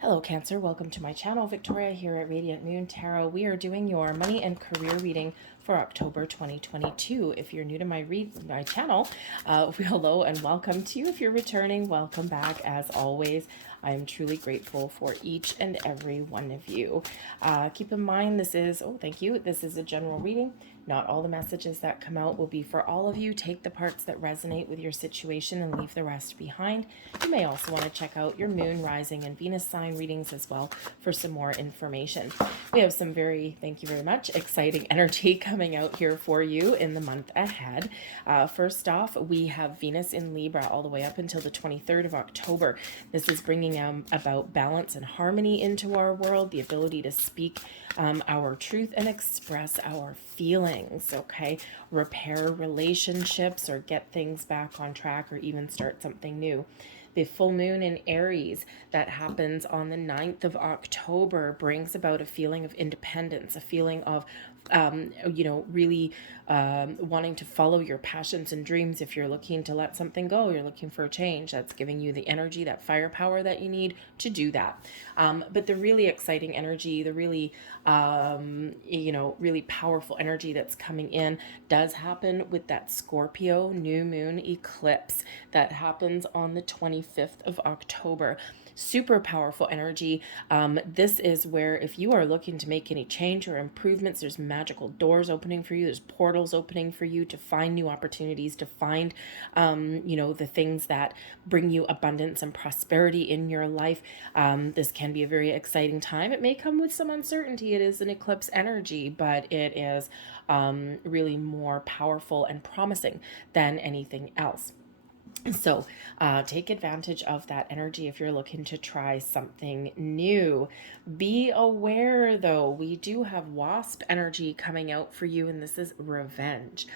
Hello Cancer, welcome to my channel. Victoria here at Radiant Moon Tarot. We are doing your money and career reading for October 2022. If you're new to my channel, hello and welcome to you. If you're returning, welcome back. As always, I am truly grateful for each and every one of you. Keep in mind this is, thank you, this is a general reading. Not all the messages that come out will be for all of you. Take the parts that resonate with your situation and leave the rest behind. You may also want to check out your moon, rising, and Venus sign readings as well for some more information. We have some thank you very much, exciting energy coming out here for you in the month ahead. First off, we have Venus in Libra all the way up until the 23rd of October. This is bringing about balance and harmony into our world, the ability to speak our truth and express our feelings, okay? Repair relationships or get things back on track or even start something new. The full moon in Aries that happens on the 9th of October brings about a feeling of independence, a feeling of, really wanting to follow your passions and dreams. If you're looking to let something go, you're looking for a change, that's giving you the energy, that firepower that you need to do that. But the really exciting energy, the really, really powerful energy that's coming in does happen with that Scorpio new moon eclipse that happens on the 25th of October. Super powerful energy. This is where if you are looking to make any change or improvements, there's magical doors opening for you. There's portals opening for you to find new opportunities, to find, the things that bring you abundance and prosperity in your life. This can be a very exciting time. It may come with some uncertainty. It is an eclipse energy, but it is really more powerful and promising than anything else. So take advantage of that energy if you're looking to try something new. Be aware, though, we do have wasp energy coming out for you, and this is revenge.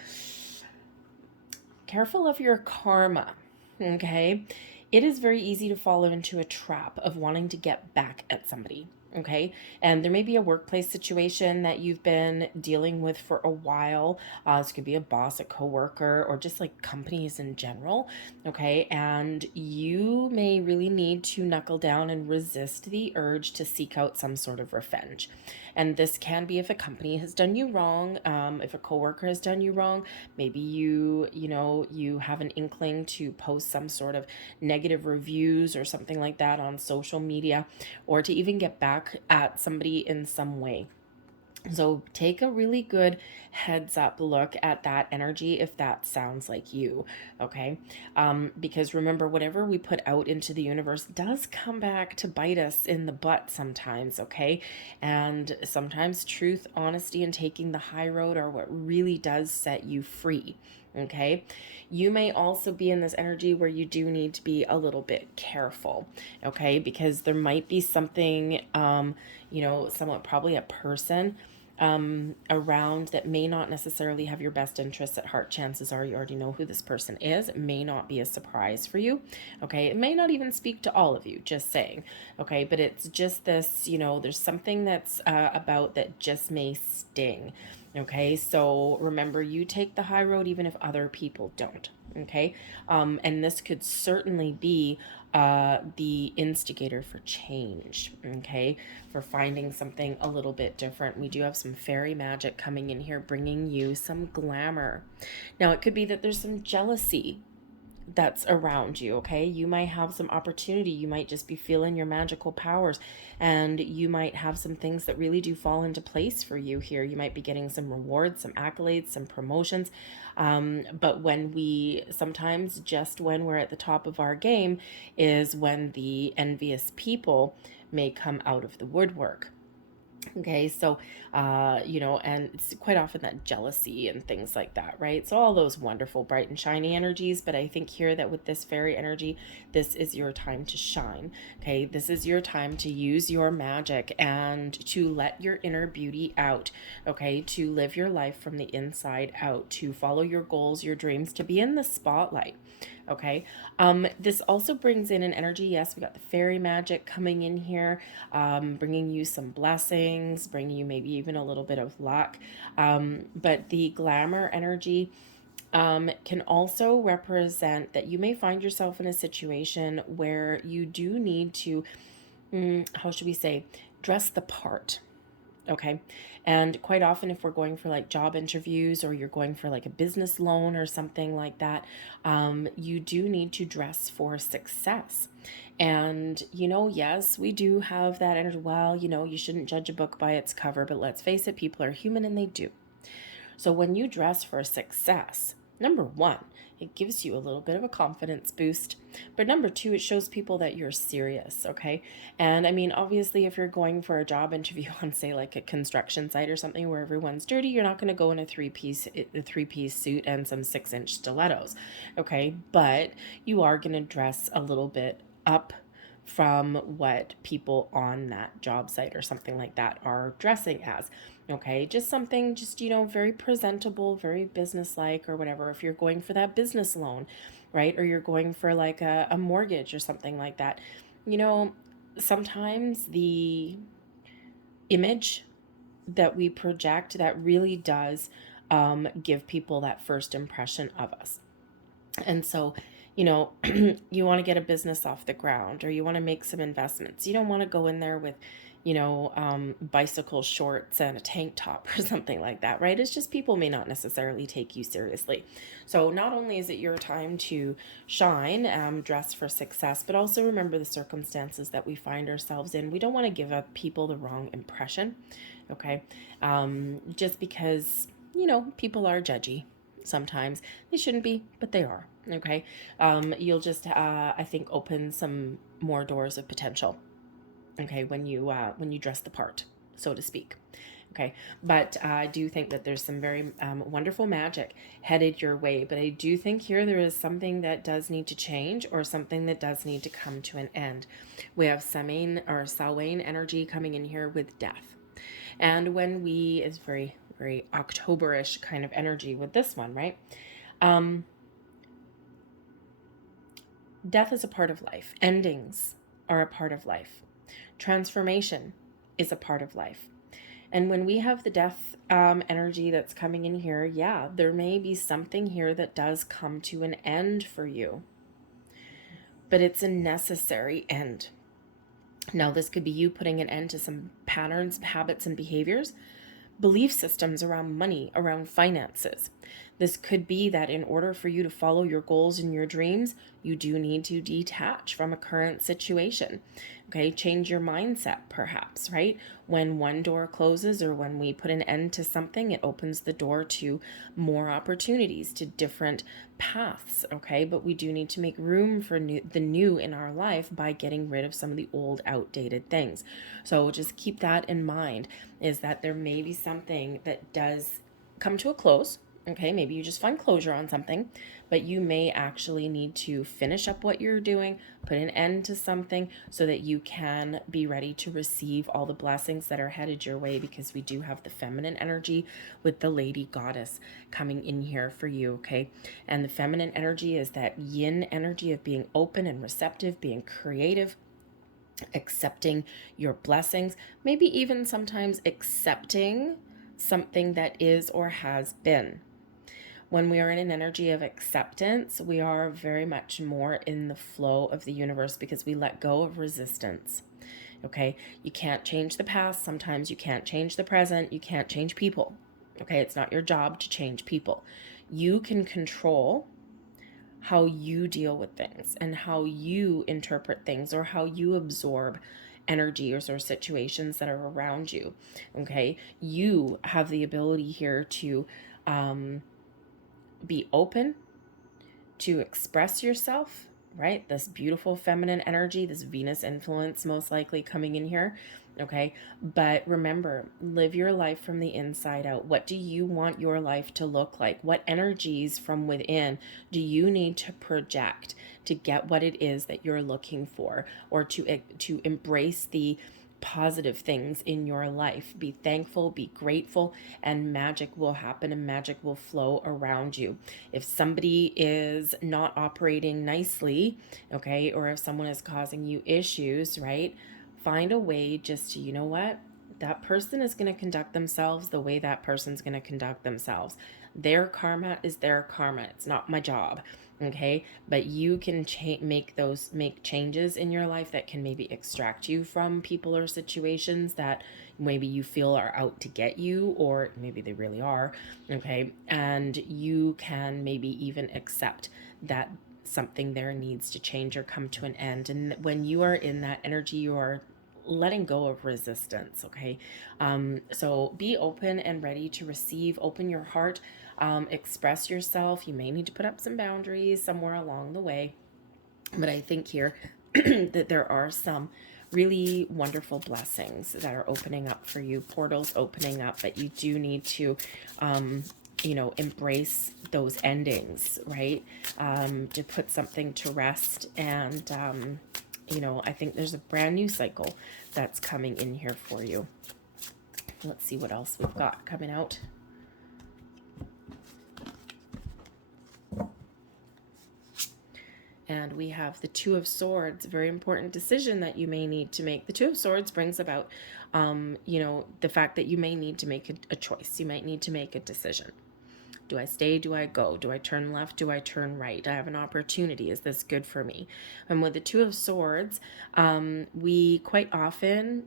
Careful of your karma, okay? It is very easy to fall into a trap of wanting to get back at somebody. Okay, and there may be a workplace situation that you've been dealing with for a while. This could be a boss, a coworker, or just like companies in general. Okay, and you may really need to knuckle down and resist the urge to seek out some sort of revenge. And this can be if a company has done you wrong, if a coworker has done you wrong. Maybe you have an inkling to post some sort of negative reviews or something like that on social media, or to even get back at somebody in some way. So take a really good heads up look at that energy if that sounds like you, okay? Because remember, whatever we put out into the universe does come back to bite us in the butt sometimes, okay? And sometimes truth, honesty, and taking the high road are what really does set you free. Okay, you may also be in this energy where you do need to be a little bit careful, okay, because there might be something, somewhat probably a person around that may not necessarily have your best interests at heart. Chances are you already know who this person is. It may not be a surprise for you, okay? It may not even speak to all of you, just saying, okay? But it's just this, there's something that's about that just may sting, okay? So remember, you take the high road even if other people don't, okay? And this could certainly be the instigator for change, okay, for finding something a little bit different. We do have some fairy magic coming in here, bringing you some glamour. Now, it could be that there's some jealousy that's around you, okay? You might have some opportunity. You might just be feeling your magical powers, and you might have some things that really do fall into place for you here. You might be getting some rewards, some accolades, some promotions. But sometimes just when we're at the top of our game is when the envious people may come out of the woodwork. Okay, so, and it's quite often that jealousy and things like that, right? So all those wonderful, bright and shiny energies, but I think here that with this fairy energy, this is your time to shine, okay? This is your time to use your magic and to let your inner beauty out, okay? To live your life from the inside out, to follow your goals, your dreams, to be in the spotlight. Okay, this also brings in an energy. Yes, we got the fairy magic coming in here, bringing you some blessings, bringing you maybe even a little bit of luck. But the glamour energy can also represent that you may find yourself in a situation where you do need to how should we say, dress the part. Okay. And quite often, if we're going for like job interviews or you're going for like a business loan or something like that, you do need to dress for success. And, yes, we do have that energy. Well, you shouldn't judge a book by its cover, but let's face it, people are human and they do. So when you dress for success, number one, it gives you a little bit of a confidence boost. But number two, it shows people that you're serious, okay? And I mean, obviously, if you're going for a job interview on, say, like a construction site or something where everyone's dirty, you're not going to go in a three-piece suit and some 6-inch stilettos, okay? But you are going to dress a little bit up from what people on that job site or something like that are dressing as. Okay, just something, very presentable, very businesslike or whatever. If you're going for that business loan, right? Or you're going for like a mortgage or something like that, you know, sometimes the image that we project that really does give people that first impression of us. And so, you want to get a business off the ground or you want to make some investments. You don't want to go in there with, bicycle shorts and a tank top or something like that, right? It's just people may not necessarily take you seriously. So not only is it your time to shine, dress for success, but also remember the circumstances that we find ourselves in. We don't want to give up people the wrong impression, okay? Just because, people are judgy. Sometimes they shouldn't be, but they are. Okay. You'll just, I think, open some more doors of potential. Okay. When you dress the part, so to speak. Okay. But I do think that there's some very wonderful magic headed your way. But I do think here there is something that does need to change or something that does need to come to an end. We have Samhain energy coming in here with death. And when is very, very Octoberish kind of energy with this one, right? Death is a part of life. Endings are a part of life. Transformation is a part of life. And when we have the death energy that's coming in here, yeah, there may be something here that does come to an end for you. But it's a necessary end. Now, this could be you putting an end to some patterns, habits, and behaviors, belief systems around money, around finances. This could be that in order for you to follow your goals and your dreams, you do need to detach from a current situation. Okay, change your mindset perhaps, right? When one door closes or when we put an end to something, it opens the door to more opportunities, to different paths, okay? But we do need to make room for the new in our life by getting rid of some of the old, outdated things. So just keep that in mind, is that there may be something that does come to a close. Okay, maybe you just find closure on something, but you may actually need to finish up what you're doing, put an end to something so that you can be ready to receive all the blessings that are headed your way, because we do have the feminine energy with the lady goddess coming in here for you, okay? And the feminine energy is that yin energy of being open and receptive, being creative, accepting your blessings, maybe even sometimes accepting something that is or has been. When we are in an energy of acceptance, we are very much more in the flow of the universe because we let go of resistance. Okay, you can't change the past. Sometimes you can't change the present. You can't change people. Okay, it's not your job to change people. You can control how you deal with things and how you interpret things or how you absorb energy or situations that are around you. Okay, you have the ability here to be open, to express yourself, right? This beautiful feminine energy, this Venus influence most likely coming in here, okay? But remember, live your life from the inside out. What do you want your life to look like? What energies from within do you need to project to get what it is that you're looking for, or to embrace the positive things in your life? Be thankful, be grateful, and magic will happen and magic will flow around you. If somebody is not operating nicely, okay, or if someone is causing you issues, right, find a way just to, you know what, that person is going to conduct themselves the way that person's going to conduct themselves. Their karma is their karma. It's not my job. Okay, but you can make changes in your life that can maybe extract you from people or situations that maybe you feel are out to get you, or maybe they really are. Okay, and you can maybe even accept that something there needs to change or come to an end. And when you are in that energy, you are letting go of resistance. Okay, so be open and ready to receive. Open your heart, express yourself. You may need to put up some boundaries somewhere along the way, but I think here that there are some really wonderful blessings that are opening up for you, portals opening up, but you do need to embrace those endings, right? To put something to rest. And I think there's a brand new cycle that's coming in here for you. Let's see what else we've got coming out. And we have the Two of Swords, a very important decision that you may need to make. The Two of Swords brings about, the fact that you may need to make a choice. You might need to make a decision. Do I stay? Do I go? Do I turn left? Do I turn right? I have an opportunity. Is this good for me? And with the Two of Swords, we quite often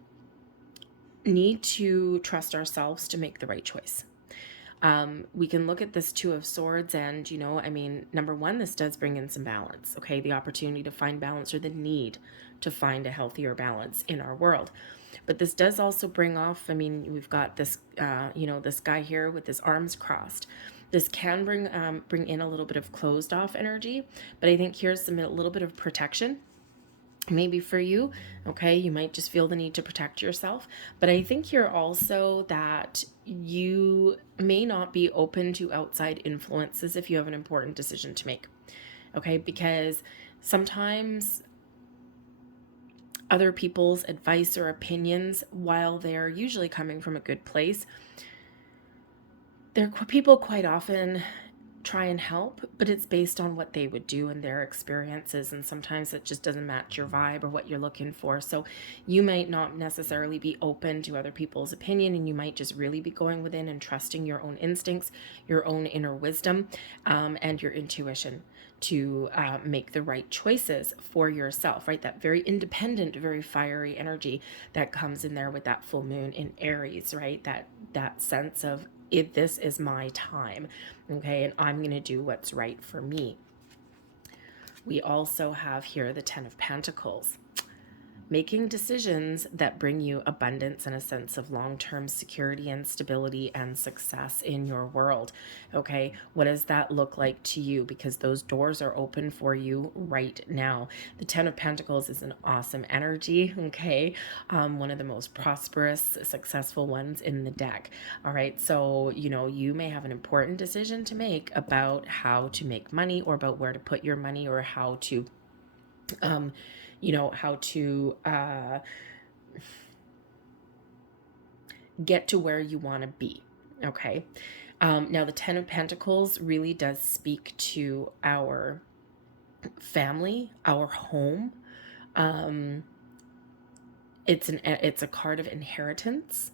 need to trust ourselves to make the right choice. We can look at this Two of Swords and, number one, this does bring in some balance, okay? The opportunity to find balance, or the need to find a healthier balance in our world. But this does also bring off, we've got this, this guy here with his arms crossed. This can bring in a little bit of closed off energy, but I think here's a little bit of protection. Maybe for you, okay, you might just feel the need to protect yourself. But I think here also that you may not be open to outside influences if you have an important decision to make, okay? Because sometimes other people's advice or opinions, while they're usually coming from a good place, people quite often try and help, but it's based on what they would do and their experiences, and sometimes it just doesn't match your vibe or what you're looking for. So you might not necessarily be open to other people's opinion, and you might just really be going within and trusting your own instincts, your own inner wisdom, and your intuition to make the right choices for yourself, right? That very independent, very fiery energy that comes in there with that full moon in Aries, right? That sense of, if this is my time, okay, and I'm going to do what's right for me. We also have here the Ten of Pentacles. Making decisions that bring you abundance and a sense of long-term security and stability and success in your world. Okay, what does that look like to you? Because those doors are open for you right now. The Ten of Pentacles is an awesome energy, okay? One of the most prosperous, successful ones in the deck. All right, so, you may have an important decision to make about how to make money, or about where to put your money, or how to get to where you want to be. Okay. Now the Ten of Pentacles really does speak to our family, our home. It's a card of inheritance.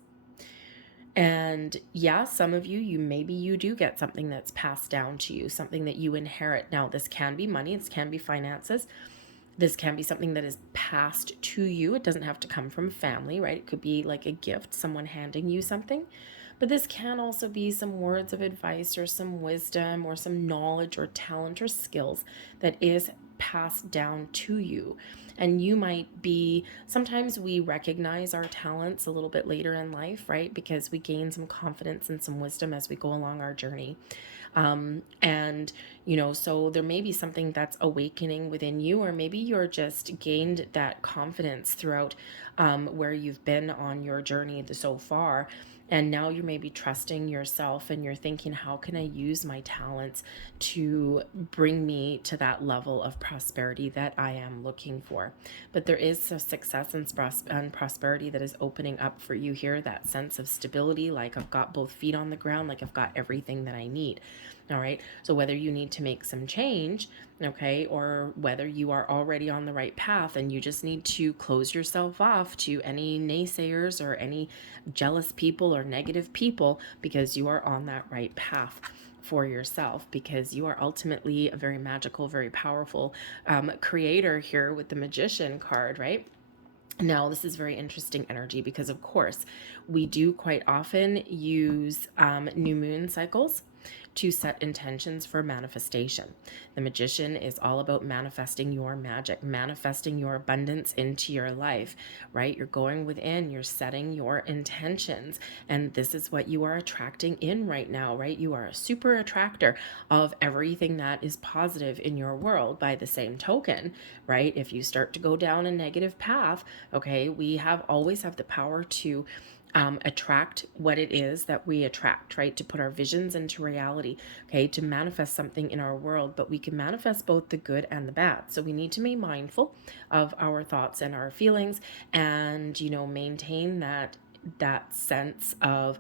And yeah, some of you maybe you do get something that's passed down to you, something that you inherit. Now, this can be money, this can be finances. This can be something that is passed to you. It doesn't have to come from family, right? It could be like a gift, someone handing you something. But this can also be some words of advice, or some wisdom, or some knowledge or talent or skills that is passed down to you. And you might be, sometimes we recognize our talents a little bit later in life, right? Because we gain some confidence and some wisdom as we go along our journey. So there may be something that's awakening within you, or maybe you're just gained that confidence throughout where you've been on your journey so far. And now you may be trusting yourself, and you're thinking, how can I use my talents to bring me to that level of prosperity that I am looking for? But there is a success and prosperity that is opening up for you here, that sense of stability, like I've got both feet on the ground, like I've got everything that I need. All right. So whether you need to make some change, okay, or whether you are already on the right path and you just need to close yourself off to any naysayers or any jealous people or negative people, because you are on that right path for yourself, because you are ultimately a very magical, very powerful creator here with the Magician card, right? Now, this is very interesting energy because, of course, we do quite often use new moon cycles to set intentions for manifestation. The Magician is all about manifesting your magic, manifesting your abundance into your life, right? You're going within, you're setting your intentions, and this is what you are attracting in right now, right? You are a super attractor of everything that is positive in your world. By the same token, right? If you start to go down a negative path, okay, we always have the power to attract what it is that we attract, right? To put our visions into reality, okay? To manifest something in our world, but we can manifest both the good and the bad. So we need to be mindful of our thoughts and our feelings, and, maintain that sense of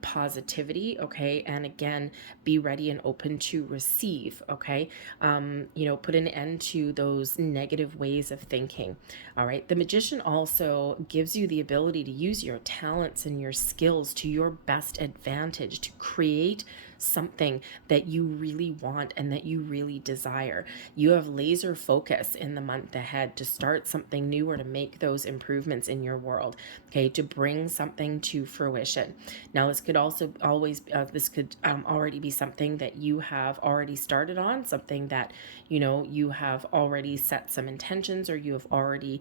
positivity, okay? And again, be ready and open to receive, okay? Put an end to those negative ways of thinking. All right. The Magician also gives you the ability to use your talents and your skills to your best advantage to create something that you really want and that you really desire. You have laser focus in the month ahead to start something new or to make those improvements in your world, okay, to bring something to fruition. Now, this could also already be something that you have already started on, something that, you have already set some intentions, or you have already,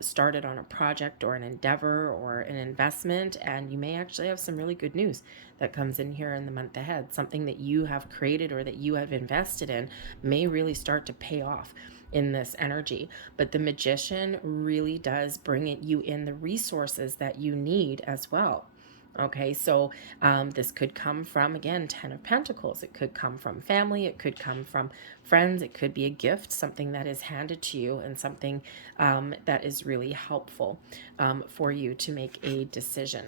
started on a project or an endeavor or an investment, and you may actually have some really good news that comes in here in the month ahead. Something that you have created or that you have invested in may really start to pay off in this energy. But the Magician really does bring you in the resources that you need as well. Okay, so this could come from, again, 10 of Pentacles. It could come from family. It could come from friends. It could be a gift, something that is handed to you, and something that is really helpful for you to make a decision.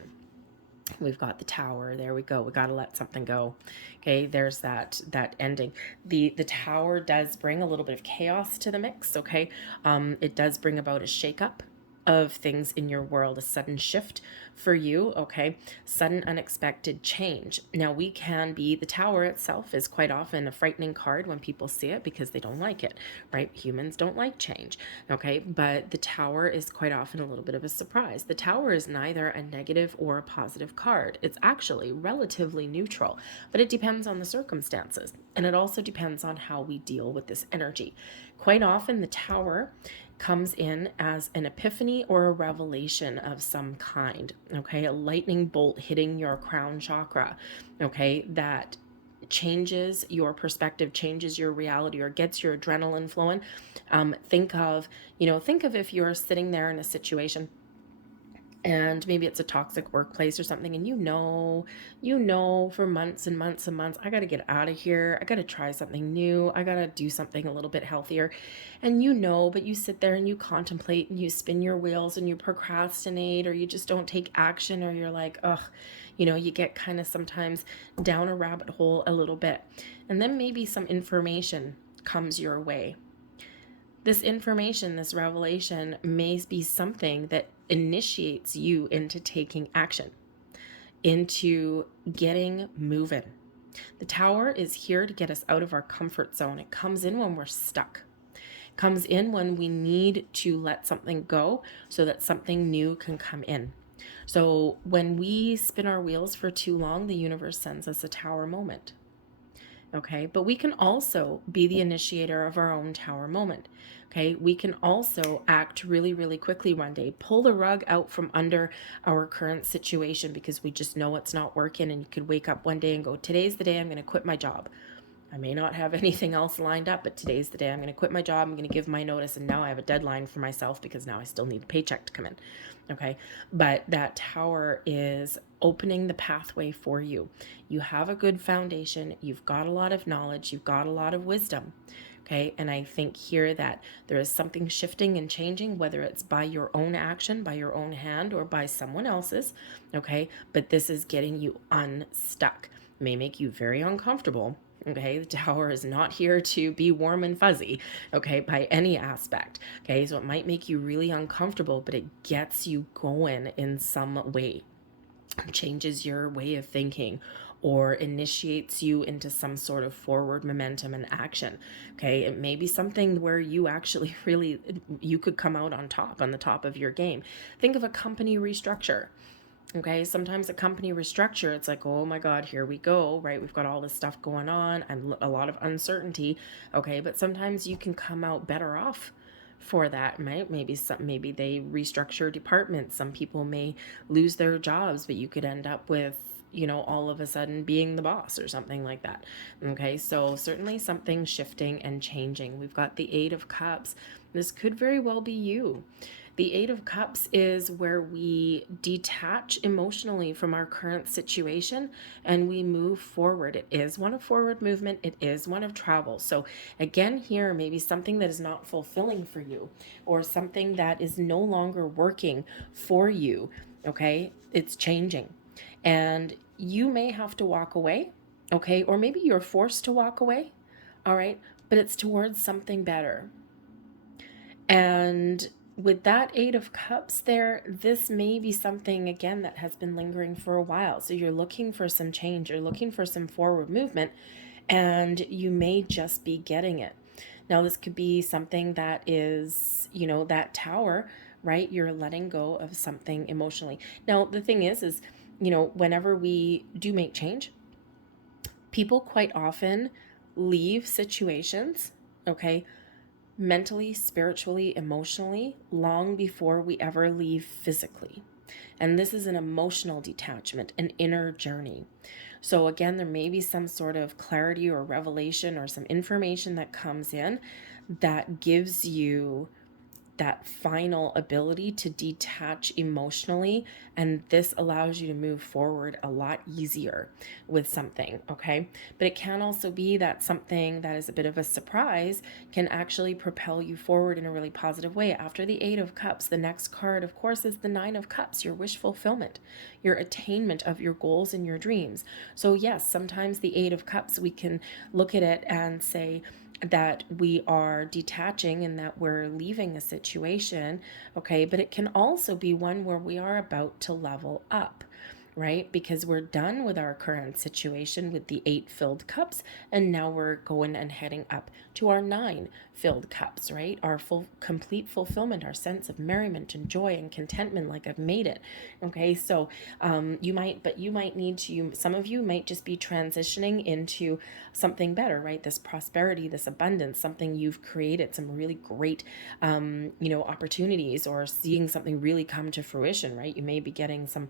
We've got the Tower. There we go. We got to let something go. Okay, there's that ending. The Tower does bring a little bit of chaos to the mix, okay? It does bring about a shakeup of things in your world, a sudden shift for you, okay? Sudden unexpected change. Now, the Tower itself is quite often a frightening card when people see it because they don't like it, right? Humans don't like change, okay? But the Tower is quite often a little bit of a surprise. The Tower is neither a negative or a positive card. It's actually relatively neutral, but it depends on the circumstances. And it also depends on how we deal with this energy. Quite often, the Tower comes in as an epiphany or a revelation of some kind, okay? A lightning bolt hitting your crown chakra, okay? That changes your perspective, changes your reality, or gets your adrenaline flowing. Think of if you're sitting there in a situation and maybe it's a toxic workplace or something, and for months and months and months, I got to get out of here. I got to try something new. I got to do something a little bit healthier. And but you sit there and you contemplate and you spin your wheels and you procrastinate, or you just don't take action, or you're like, ugh, you get kind of sometimes down a rabbit hole a little bit. And then maybe some information comes your way. This information, this revelation, may be something that initiates you into taking action, into getting moving. The Tower is here to get us out of our comfort zone. It comes in when we're stuck. It comes in when we need to let something go so that something new can come in. So when we spin our wheels for too long, the universe sends us a Tower moment. Okay, but we can also be the initiator of our own Tower moment. Okay, we can also act really, really quickly one day, pull the rug out from under our current situation because we just know it's not working. And you could wake up one day and go, today's the day I'm going to quit my job. I may not have anything else lined up, but today's the day I'm going to quit my job. I'm going to give my notice, and now I have a deadline for myself because now I still need a paycheck to come in. Okay, but that Tower is opening the pathway for you. You have a good foundation. You've got a lot of knowledge. You've got a lot of wisdom. Okay, and I think here that there is something shifting and changing, whether it's by your own action, by your own hand, or by someone else's. Okay, but this is getting you unstuck. It may make you very uncomfortable. Okay, the Tower is not here to be warm and fuzzy, okay, by any aspect. Okay, so it might make you really uncomfortable, but it gets you going in some way. Changes your way of thinking, or initiates you into some sort of forward momentum and action. Okay, it may be something where you actually really, you could come out on top, on the top of your game. Think of a company restructure. Okay, sometimes a company restructure, it's like, oh my God, here we go, right? We've got all this stuff going on and a lot of uncertainty. Okay, but sometimes you can come out better off for that, right? Maybe they restructure departments. Some people may lose their jobs, but you could end up with, all of a sudden being the boss or something like that. Okay, so certainly something shifting and changing. We've got the Eight of Cups. This could very well be you. The Eight of Cups is where we detach emotionally from our current situation and we move forward. It is one of forward movement. It is one of travel. So again, here, maybe something that is not fulfilling for you or something that is no longer working for you. Okay, it's changing. And you may have to walk away. Okay, or maybe you're forced to walk away. All right, but it's towards something better. And with that Eight of Cups there, this may be something, again, that has been lingering for a while. So you're looking for some change, you're looking for some forward movement, and you may just be getting it. Now, this could be something that is, that Tower, right? You're letting go of something emotionally. Now, the thing is, whenever we do make change, people quite often leave situations, okay, mentally, spiritually, emotionally, long before we ever leave physically. And this is an emotional detachment, an inner journey. So again, there may be some sort of clarity or revelation or some information that comes in that gives you that final ability to detach emotionally, and this allows you to move forward a lot easier with something. Okay, but it can also be that something that is a bit of a surprise can actually propel you forward in a really positive way. After the Eight of Cups, the next card, of course, is the Nine of Cups, your wish fulfillment, your attainment of your goals and your dreams. So yes, sometimes the Eight of Cups, we can look at it and say that we are detaching and that we're leaving a situation, okay? But it can also be one where we are about to level up, right? Because we're done with our current situation with the 8 filled cups, and now we're going and heading up to our 9 filled cups, right? Our full, complete fulfillment, our sense of merriment and joy and contentment, like I've made it. Okay, so you might need to, some of you might just be transitioning into something better, right? This prosperity, this abundance, something you've created, some really great, opportunities, or seeing something really come to fruition, right? You may be getting some,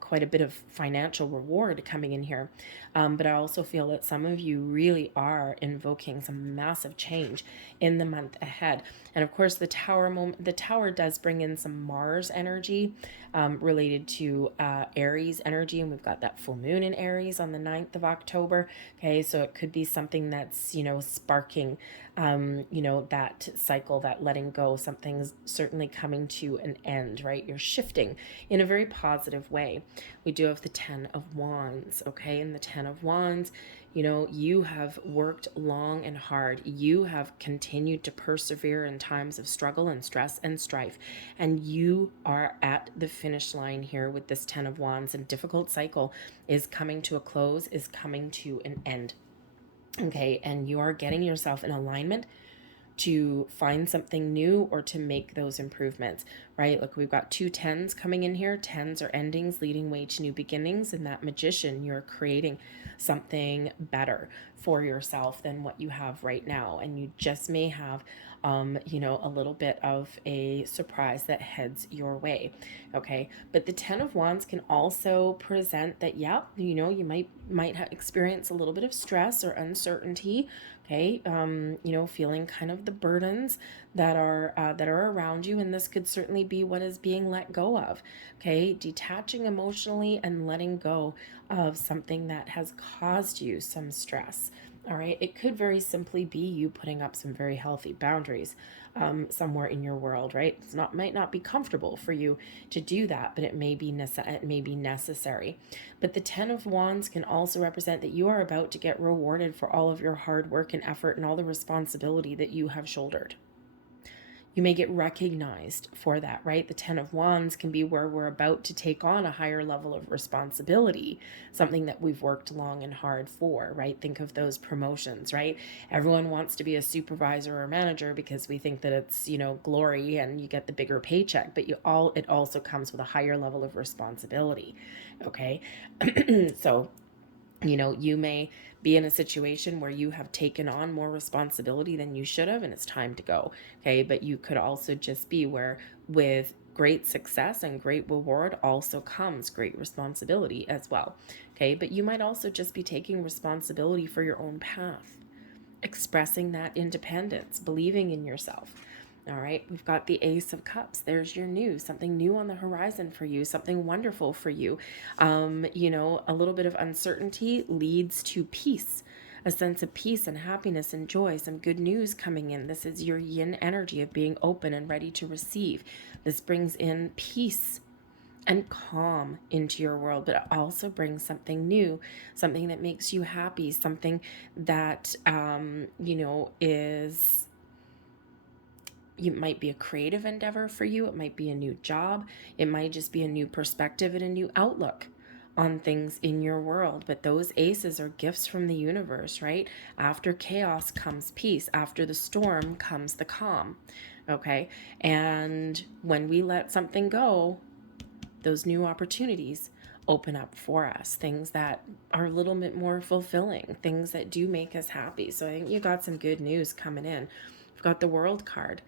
quite a bit of financial reward coming in here. But I also feel that some of you really are invoking some massive change in the month ahead. And of course, the Tower does bring in some Mars energy related to Aries energy. And we've got that full moon in Aries on the 9th of October. Okay, so it could be something that's, sparking, that cycle, that letting go. Something's certainly coming to an end, right? You're shifting in a very positive way. We do have the 10 of Wands, okay? And the 10 of Wands, you have worked long and hard. You have continued to persevere in times of struggle and stress and strife. And you are at the finish line here with this 10 of Wands, and difficult cycle is coming to a close, is coming to an end. Okay, and you are getting yourself in alignment to find something new or to make those improvements, right? Look, we've got 2 10s coming in here. 10s are endings leading way to new beginnings. And that Magician, you're creating something better for yourself than what you have right now. And you just may have, a little bit of a surprise that heads your way. Okay. But the 10 of Wands can also present that, you might experience a little bit of stress or uncertainty. Okay, feeling kind of the burdens that are around you, and this could certainly be what is being let go of. Okay, detaching emotionally and letting go of something that has caused you some stress. All right, it could very simply be you putting up some very healthy boundaries somewhere in your world, right? Might not be comfortable for you to do that, but it may be necessary. But the 10 of Wands can also represent that you are about to get rewarded for all of your hard work and effort and all the responsibility that you have shouldered. You may get recognized for that, right? The 10 of Wands can be where we're about to take on a higher level of responsibility, something that we've worked long and hard for, right? Think of those promotions, right? Everyone wants to be a supervisor or manager because we think that it's, glory and you get the bigger paycheck, but it also comes with a higher level of responsibility, okay? So, you may be in a situation where you have taken on more responsibility than you should have, and it's time to go. Okay. But you could also just be where, with great success and great reward, also comes great responsibility as well. Okay. But you might also just be taking responsibility for your own path, expressing that independence, believing in yourself. All right, we've got the Ace of Cups. There's your news, something new on the horizon for you, something wonderful for you. A little bit of uncertainty leads to peace, a sense of peace and happiness and joy, some good news coming in. This is your yin energy of being open and ready to receive. This brings in peace and calm into your world, but it also brings something new, something that makes you happy, something that, is, it might be a creative endeavor for you. It might be a new job. It might just be a new perspective and a new outlook on things in your world. But those aces are gifts from the universe, right? After chaos comes peace. After the storm comes the calm. Okay. And when we let something go, those new opportunities open up for us, things that are a little bit more fulfilling, things that do make us happy. So I think you got some good news coming in. We've got the World card,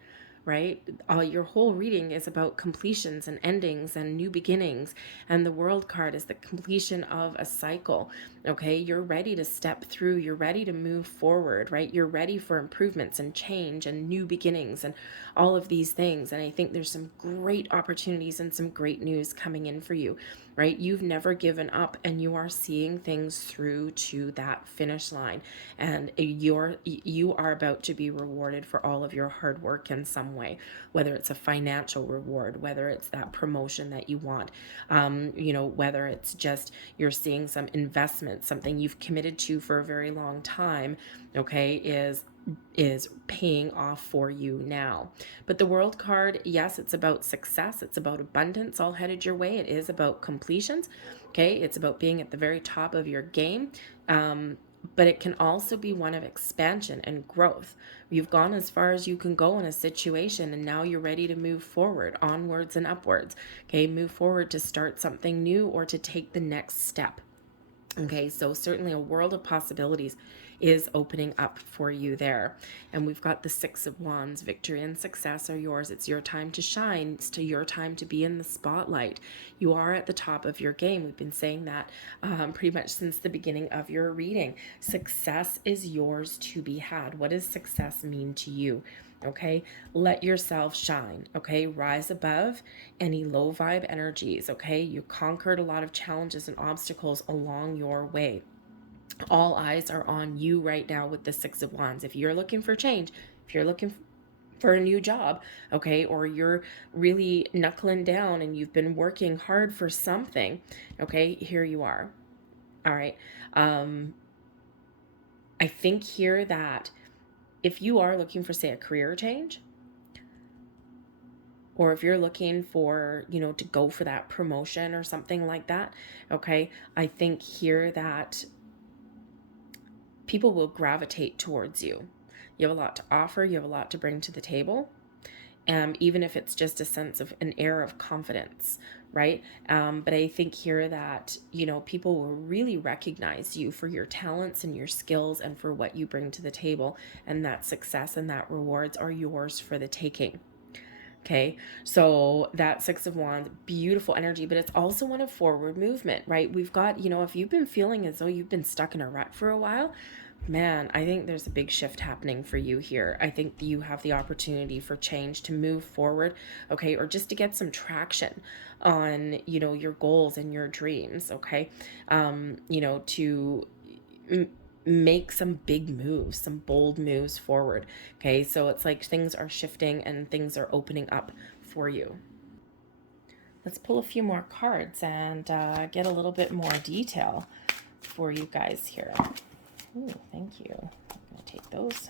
right? Your whole reading is about completions and endings and new beginnings. And the World card is the completion of a cycle. Okay. You're ready to step through. You're ready to move forward, right? You're ready for improvements and change and new beginnings and all of these things. And I think there's some great opportunities and some great news coming in for you, right? You've never given up and you are seeing things through to that finish line. And you are about to be rewarded for all of your hard work in some way, whether it's a financial reward, whether it's that promotion that you want, whether it's just you're seeing some investment, something you've committed to for a very long time, okay, is paying off for you now. But the World card, yes, it's about success. It's about abundance all headed your way. It is about completions. Okay. It's about being at the very top of your game. But it can also be one of expansion and growth. You've gone as far as you can go in a situation, and now you're ready to move forward, onwards and upwards. Okay. Move forward to start something new or to take the next step. Okay, so certainly a world of possibilities is opening up for you there. And we've got the Six of Wands. Victory and success are yours. It's your time to shine. It's your time to be in the spotlight. You are at the top of your game. We've been saying that pretty much since the beginning of your reading. Success is yours to be had. What does success mean to you? Okay, let yourself shine. Okay, rise above any low vibe energies. Okay, you conquered a lot of challenges and obstacles along your way. All eyes are on you right now with the Six of Wands. If you're looking for change, if you're looking for a new job, okay, or you're really knuckling down and you've been working hard for something, okay, here you are. All right. I think here that if you are looking for, say, a career change, or if you're looking for, to go for that promotion or something like that, okay, I think here that people will gravitate towards you. You have a lot to offer. You have a lot to bring to the table. Even if it's just a sense of an air of confidence, right? But I think here that, people will really recognize you for your talents and your skills and for what you bring to the table, and that success and that rewards are yours for the taking. Okay, so that Six of Wands, beautiful energy, but it's also one of forward movement, right? We've got, if you've been feeling as though you've been stuck in a rut for a while, man, I think there's a big shift happening for you here. I think you have the opportunity for change, to move forward, okay, or just to get some traction on, your goals and your dreams, okay, to make some big moves, some bold moves forward. Okay, so it's like things are shifting and things are opening up for you. Let's pull a few more cards and get a little bit more detail for you guys here. Ooh, thank you. I'm going to take those.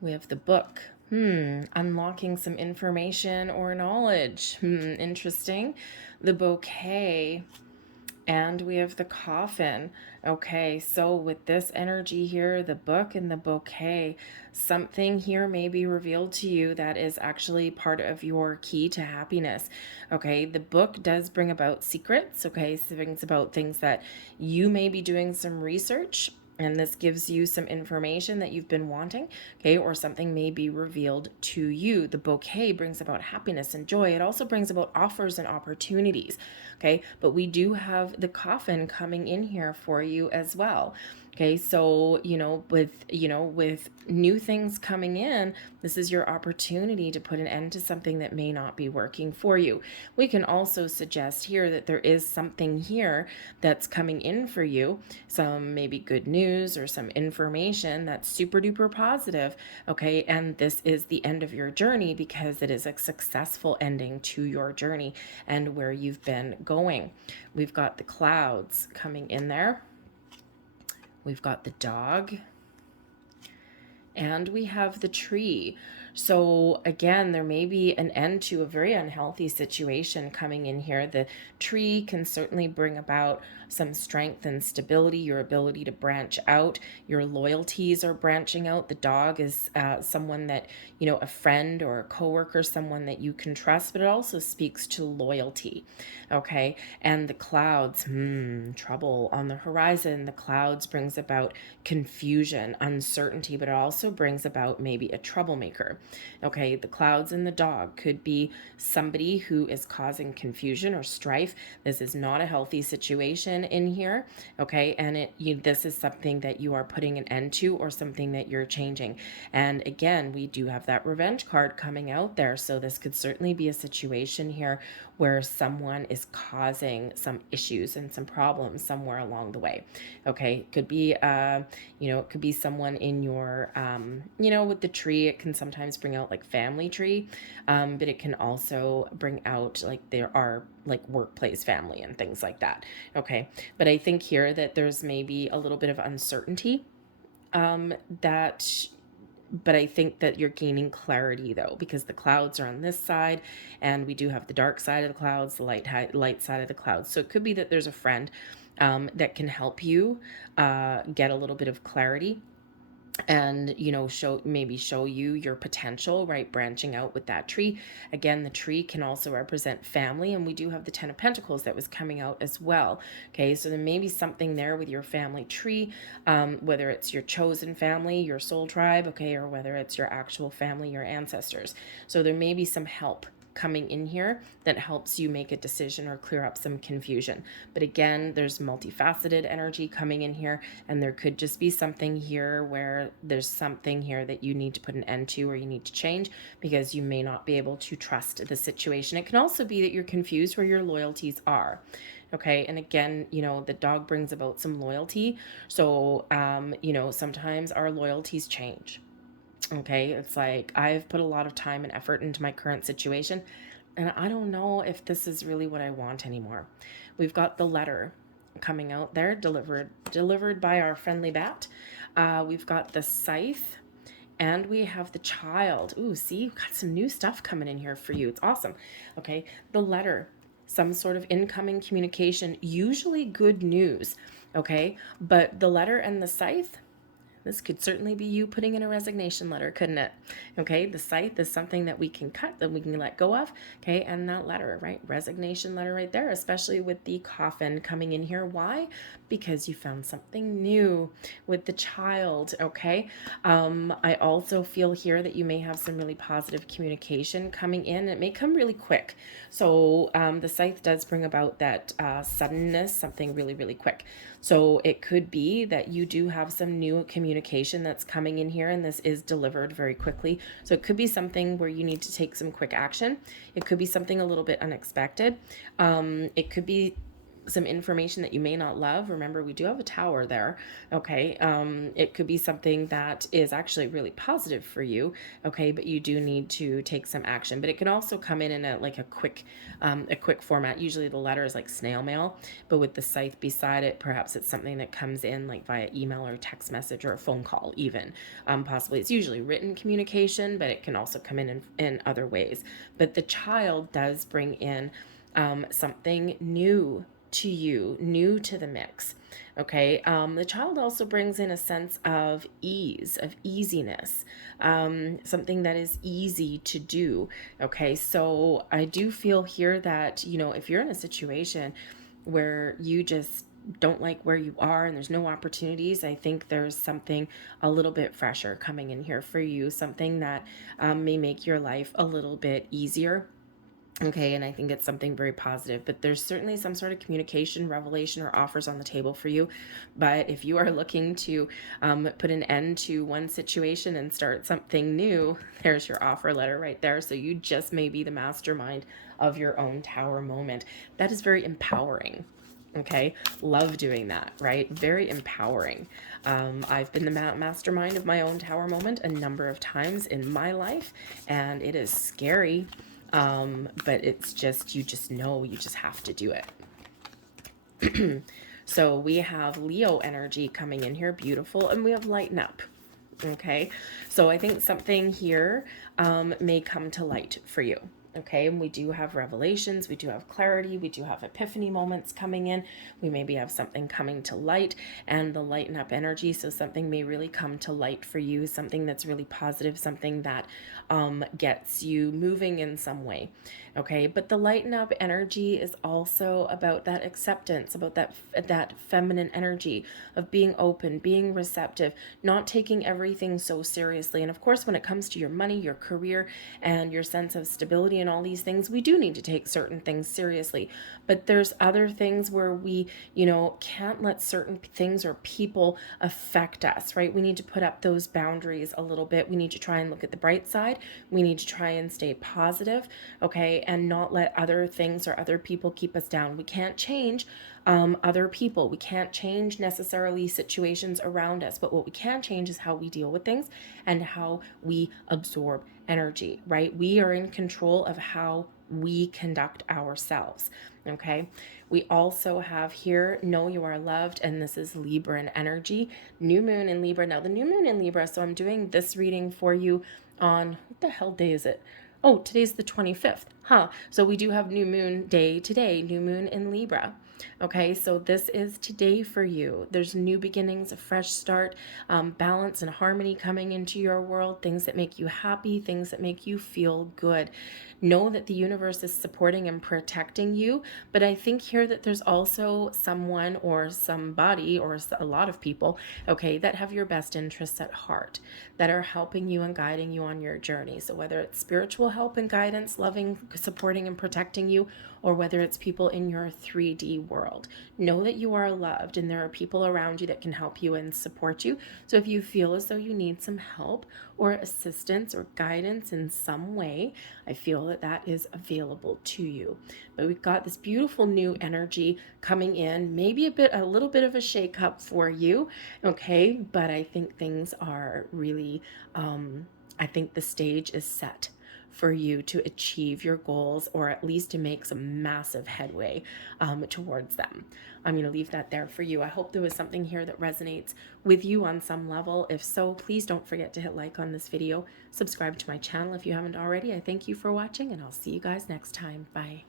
We have the book. Unlocking some information or knowledge. Interesting. The bouquet. And we have the coffin. Okay, so with this energy here, the book and the bouquet, something here may be revealed to you that is actually part of your key to happiness. Okay, the book does bring about secrets. Okay, so it brings about things that you may be doing some research, and this gives you some information that you've been wanting, okay, or something may be revealed to you. The bouquet brings about happiness and joy. It also brings about offers and opportunities, okay, but we do have the coffin coming in here for you as well. Okay, so with new things coming in, this is your opportunity to put an end to something that may not be working for you. We can also suggest here that there is something here that's coming in for you, some maybe good news or some information that's super duper positive. Okay, and this is the end of your journey because it is a successful ending to your journey and where you've been going. We've got the clouds coming in there. We've got the dog, and we have the tree. So again, there may be an end to a very unhealthy situation coming in here. The tree can certainly bring about some strength and stability, your ability to branch out. Your loyalties are branching out. The dog is someone that, a friend or a coworker, someone that you can trust, but it also speaks to loyalty. Okay. And the clouds, trouble on the horizon. The clouds brings about confusion, uncertainty, but it also brings about maybe a troublemaker. Okay, the clouds and the dog could be somebody who is causing confusion or strife. This is not a healthy situation in here. Okay, and this is something that you are putting an end to or something that you're changing. And again, we do have that revenge card coming out there. So this could certainly be a situation here where someone is causing some issues and some problems somewhere along the way. Okay, it could be it could be someone in your with the tree. It can sometimes bring out like family tree, but it can also bring out like there are like workplace family and things like that. Okay, but I think here that there's maybe a little bit of uncertainty, that but I think that you're gaining clarity though, because the clouds are on this side and we do have the dark side of the clouds, the light side of the clouds. So it could be that there's a friend that can help you get a little bit of clarity and show you your potential, right, branching out with that tree. Again, the tree can also represent family, and we do have the 10 of Pentacles that was coming out as well. Okay, so there may be something there with your family tree, whether it's your chosen family, your soul tribe, okay, or whether it's your actual family, your ancestors. So there may be some help coming in here that helps you make a decision or clear up some confusion. But again, there's multifaceted energy coming in here, and there could just be something here where there's something here that you need to put an end to or you need to change because you may not be able to trust the situation. It can also be that you're confused where your loyalties are. Okay, and again, the dog brings about some loyalty. So, sometimes our loyalties change. Okay, it's like I've put a lot of time and effort into my current situation, and I don't know if this is really what I want anymore. We've got the letter coming out there, delivered by our friendly bat. We've got the scythe, and we have the child. Ooh, see, we've got some new stuff coming in here for you. It's awesome. Okay, the letter, some sort of incoming communication, usually good news. Okay, but the letter and the scythe, this could certainly be you putting in a resignation letter, couldn't it? Okay, the scythe is something that we can cut, that we can let go of. Okay, and that letter, right? Resignation letter right there, especially with the coffin coming in here. Why? Because you found something new with the child. Okay, I also feel here that you may have some really positive communication coming in. It may come really quick. So the scythe does bring about that suddenness, something really, really quick. So it could be that you do have some new communication that's coming in here, and this is delivered very quickly. So it could be something where you need to take some quick action. It could be something a little bit unexpected. It could be some information that you may not love. Remember, we do have a tower there. Okay. It could be something that is actually really positive for you. Okay. But you do need to take some action, but it can also come in a, like a quick format. Usually the letter is like snail mail, but with the scythe beside it, perhaps it's something that comes in like via email or text message or a phone call even. Possibly it's usually written communication, but it can also come in other ways. But the child does bring in something new to you, new to the mix. Okay. The child also brings in a sense of ease, of easiness, something that is easy to do. Okay. So I do feel here that, you know, if you're in a situation where you just don't like where you are and there's no opportunities, I think there's something a little bit fresher coming in here for you, something that may make your life a little bit easier. Okay, and I think it's something very positive, but there's certainly some sort of communication, revelation, or offers on the table for you. But if you are looking to put an end to one situation and start something new, there's your offer letter right there. So you just may be the mastermind of your own tower moment. That is very empowering. Okay, love doing that, right? Very empowering. I've been the mastermind of my own tower moment a number of times in my life, and it is scary. But it's just, you just know, you just have to do it. So we have Leo energy coming in here, beautiful, and we have lighten up. Okay, so I think something here may come to light for you. Okay, and we do have revelations, we do have clarity, we do have epiphany moments coming in. We maybe have something coming to light and the lighten up energy. So something may really come to light for you, something that's really positive, something that gets you moving in some way. Okay, but the lighten up energy is also about that acceptance, about that feminine energy of being open, being receptive, not taking everything so seriously. And of course, when it comes to your money, your career, and your sense of stability and all these things, we do need to take certain things seriously. But there's other things where we, you know, can't let certain things or people affect us, right? We need to put up those boundaries a little bit. We need to try and look at the bright side. We need to try and stay positive, okay, and not let other things or other people keep us down. We can't change other people. We can't change necessarily situations around us, but what we can change is how we deal with things and how we absorb energy, right? We are in control of how we conduct ourselves. Okay. We also have here, know you are loved. And this is Libran energy, new moon in Libra. Now the new moon in Libra. So I'm doing this reading for you on, what the hell day is it? Oh, today's the 25th. So we do have new moon day today, new moon in Libra. Okay, so this is today for you. There's new beginnings, a fresh start, balance and harmony coming into your world, things that make you happy, things that make you feel good. Know that the universe is supporting and protecting you, but I think here that there's also someone or somebody or a lot of people, okay, that have your best interests at heart, that are helping you and guiding you on your journey. So whether it's spiritual help and guidance, loving, supporting, and protecting you, or whether it's people in your 3D world, know that you are loved and there are people around you that can help you and support you. So if you feel as though you need some help or assistance or guidance in some way, I feel that that is available to you. But we've got this beautiful new energy coming in, maybe a little bit of a shake up for you. Okay, but I think things are really, I think the stage is set for you to achieve your goals, or at least to make some massive headway towards them. I'm going to leave that there for you. I hope there was something here that resonates with you on some level. If so, please don't forget to hit like on this video. Subscribe to my channel if you haven't already. I thank you for watching, and I'll see you guys next time. Bye.